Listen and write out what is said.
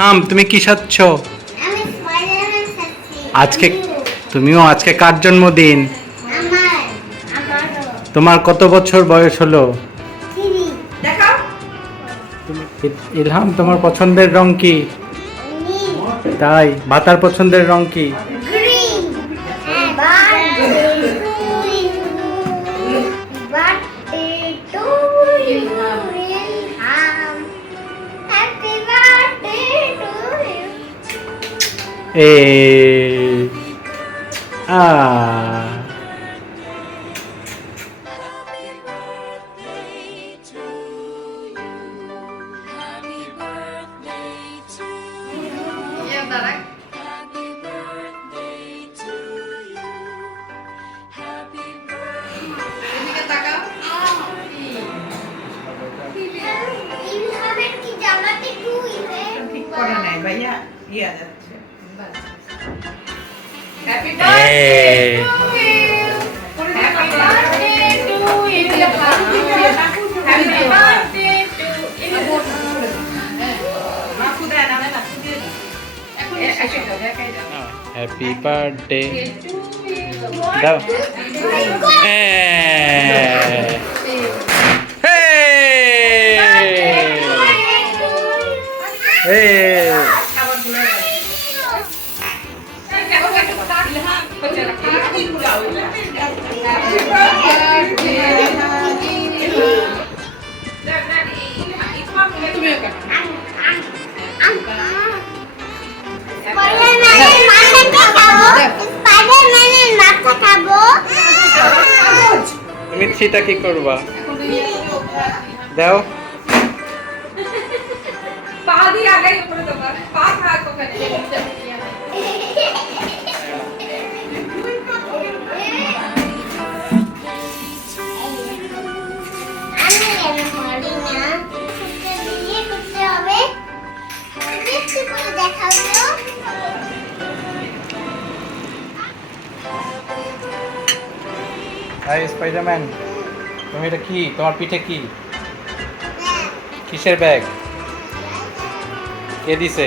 ইলহাম, তুমি কি সাজছ? আমি স্পাইডারম্যান সাজছি। আজকে আজকে কার জন্মদিন? আমার আমারও তোমার কত বছর বয়স হলো? থ্রি দেখাও। ইলহাম, তোমার পছন্দের রং কি? নীল তাই, ভাতার পছন্দের রং কি? Green birthday to you Ilham happy birthday to you এ আ ইয়া দাঁড়া। এদিকে তাকাও। ইলহামের কি জামাতে টু ঠিক করে নাই ভাইয়া, ইয়া যাচ্ছে। Happy uh birthday to you. Happy birthday to you. Happy birthday to you. মাফু দেন, আমি মাফু দিয়ে দিই। এখন এসে দাও, দেখাই দাও। Happy birthday to you. দাও। এ হে খাবারগুলো স্পাইডারম্যানের মাথাটা খাবো স্পাইডারম্যানের মাথা খাবো তুমি সেটা কি করবা? দাও। পা দিয়ে আগাই উপরে তোমার পা থাক ওখানে। আমি পারি না করতে দিয়ে করতে হবে দেখতে করে দেখাও তো হাই স্পাইডারম্যান, তুমি এটা কি? তোমার পিঠে কি? কিসের ব্যাগ? কে দিছে?